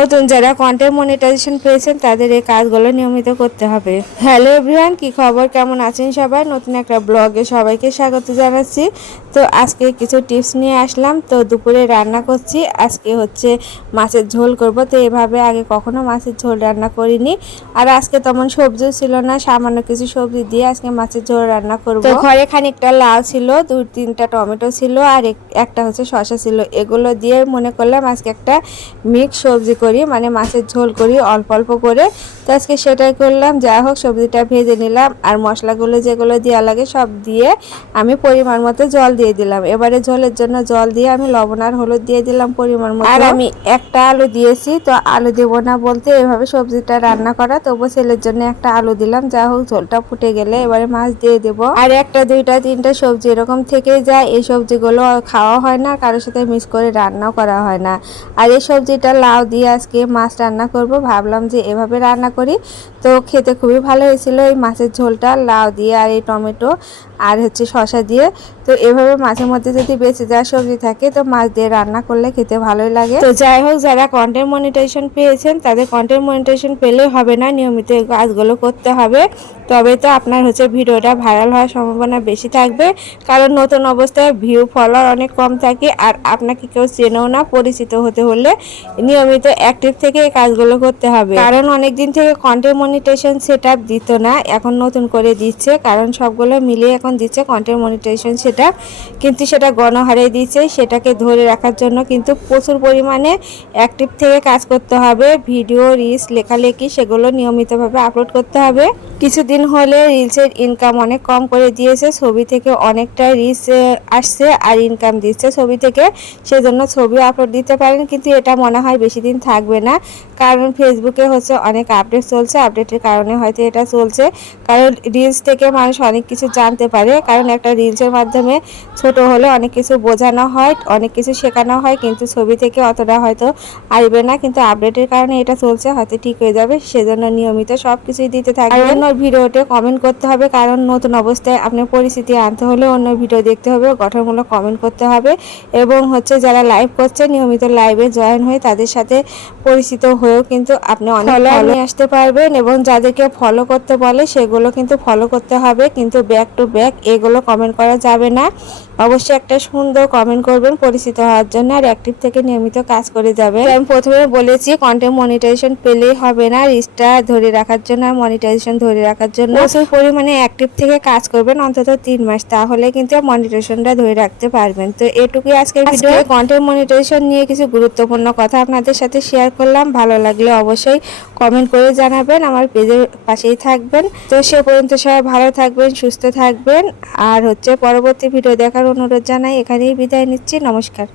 নতুন যারা content monetization পেয়েছেন, তাদের এই কাজগুলো নিয়মিত করতে হবে। হ্যালো এভরিওয়ান কি খবর? কেমন আছেন সবাই? নতুন একটা ব্লগে সবাইকে স্বাগত জানাচ্ছি। তো আজকে কিছু টিপস নিয়ে আসলাম। তো দুপুরে রান্না করছি। আজকে হচ্ছে মাছের ঝোল করব। তো এভাবে আগে কখনো মাছের ঝোল রান্না করিনি। আর আজকে তেমন সবজিও ছিল না। সামান্য কিছু সবজি দিয়ে আজকে মাছের ঝোল রান্না করব। তো ঘরে খানিকটা লাউ ছিল, দু তিনটা টমেটো ছিল, আর এক- একটা হচ্ছে শসা ছিল। এগুলো দিয়ে মনে করলাম আজকে একটা মিক্স সবজি করি মানে মাছের ঝোল করি অল্প অল্প করে। তো আজকে সেটাই করলাম যাই হোক সবজিটা ভেজে নিলাম আর মশলাগুলো যেগুলো দেওয়া লাগে সব দিয়ে আমি পরিমাণ মতো জল দিয়ে দিলাম। এবারে ঝোলের জন্য জল দিয়ে আমি লবণ আর হলুদ দিয়ে দিলাম পরিমাণ মতো। আর আমি একটা আলু দিয়েছি তো আলু দেবো না বলতে এভাবে সবজিটা রান্না করা তবু ছেলের জন্য একটা আলু দিলাম। যা হোক ঝোলটা ফুটে গেলে এবারে মাছ দিয়ে দেবো। আর একটা দুইটা তিনটা সবজি এরকম থেকে যায় এই সবজিগুলো খাওয়া হয় না কারোর সাথে মিক্স করে রান্নাও করা হয় না। আর এই সবজিটা লাউ দিয়ে আজকে মাছ রান্না করব। ভাবলাম যে এভাবে রান্না করি। তো খেতে খুবই ভালো হয়েছিল এই মাছের ঝোলটা, লাউ দিয়ে আর এই টমেটো আর হচ্ছে শসা দিয়ে। তো এভাবে মাঝে মধ্যে যদি বেঁচে যাওয়া সবজি থাকে, তো মাছ দিয়ে রান্না করলে খেতে ভালোই লাগে। তো যাই হোক, যারা কন্টেন্ট মনিটাইজেশন পেয়েছেন, তাদের কন্টেন্ট মনিটাইজেশন পেলে হবে না, নিয়মিত কাজগুলো করতে হবে। তবে তো আপনার হচ্ছে ভিডিওটা ভাইরাল হওয়ার সম্ভাবনা বেশি থাকবে। কারণ নতুন অবস্থায় ভিউ ফলোয়ার অনেক কম থাকে। আর আপনাকে কেউ চেনেও না, পরিচিত হতে হলে। নিয়মিত অ্যাক্টিভ থেকে এই কাজগুলো করতে হবে। কারণ অনেক দিন থেকে কন্টেন্ট মনিটাইজেশন সেট দিত না, এখন নতুন করে দিচ্ছে। কারণ সবগুলো মিলিয়ে এখন দিচ্ছে কন্টেন্ট মনিটাইজেশন সেটা কিন্তু সেটা গণহারে দিচ্ছে, সেটাকে ধরে রাখার জন্য কিন্তু প্রচুর পরিমাণে অ্যাক্টিভ থেকে কাজ করতে হবে। ভিডিও রিলস লেখালেখি সেগুলো নিয়মিতভাবে আপলোড করতে হবে। কিছুদিন হলে রিলসের ইনকাম অনেক কম করে দিয়েছে, ছবি থেকে অনেকটা রিলস আসছে আর ইনকাম দিচ্ছে ছবি থেকে। সেজন্য ছবি আপলোড দিতে পারেন, কিন্তু এটা মনে হয় বেশি দিন থাকবে না। কারণ ফেসবুকে হচ্ছে অনেক আপডেট চলছে। আপডেটের কারণে হয়তো এটা চলছে। কারণ রিলস থেকে মানুষ অনেক কিছু জানতে পারে। কারণ একটা রিলসের মাধ্যমে ছোট হলে অনেক কিছু বোঝানো হয় অনেক কিছু শেখানো হয়। কিন্তু ছবি থেকে অতটা হয়তো আসবে না। কিন্তু আপডেটের কারণে এটা চলছে হয়তো ঠিক হয়ে যাবে। সেজন্য নিয়মিত সব কিছুই দিতে থাকবে অন্য ভিডিওতে কমেন্ট করতে হবে। কারণ নতুন অবস্থায় আপনার পরিস্থিতি আনতে হলে অন্য ভিডিও দেখতে হবে গঠনমূলক কমেন্ট করতে হবে। এবং হচ্ছে যারা লাইভ করছে নিয়মিত লাইভে জয়েন হয়ে তাদের সাথে পরিচিত হয়েও কিন্তু আপনি অনেক নিয়ে আসতে পারবেন এবং যাদেরকে ফলো করতে বলে সেগুলো কিন্তু ফলো করতে হবে কিন্তু ব্যাক টু ব্যাক এগুলো কমেন্ট করা যাবে না। অবশ্যই একটা সুন্দর কমেন্ট করবেন পরিচিত হওয়ার জন্য আর অ্যাক্টিভ থেকে নিয়মিত কাজ করে যাবে আমি প্রথমে বলেছি কন্টেন্ট মনিটাইজেশন পেলেই হবে না। রিস্কটা ধরে রাখার জন্য আর মনিটাইজেশন ধরে রাখার জন্য প্রচুর পরিমাণে অ্যাক্টিভ থেকে কাজ করবেন অন্তত তিন মাস তাহলে কিন্তু মনিটাইজেশনটা ধরে রাখতে পারবেন। তো এটুকুই আজকের ভিডিও কন্টেন্ট মনিটাইজেশন নিয়ে কিছু গুরুত্বপূর্ণ কথা আপনাদের সাথে শেয়ার করলাম, ভালো লাগলে অবশ্যই কমেন্ট করে জানাবেন, আমার পেজের পাশেই থাকবেন। তো সে পর্যন্ত সবাই ভালো থাকবেন, সুস্থ থাকবেন। আর হচ্ছে পরবর্তী ভিডিও দেখার অনুরোধ জানাই, এখানেই বিদায় নিচ্ছি, নমস্কার।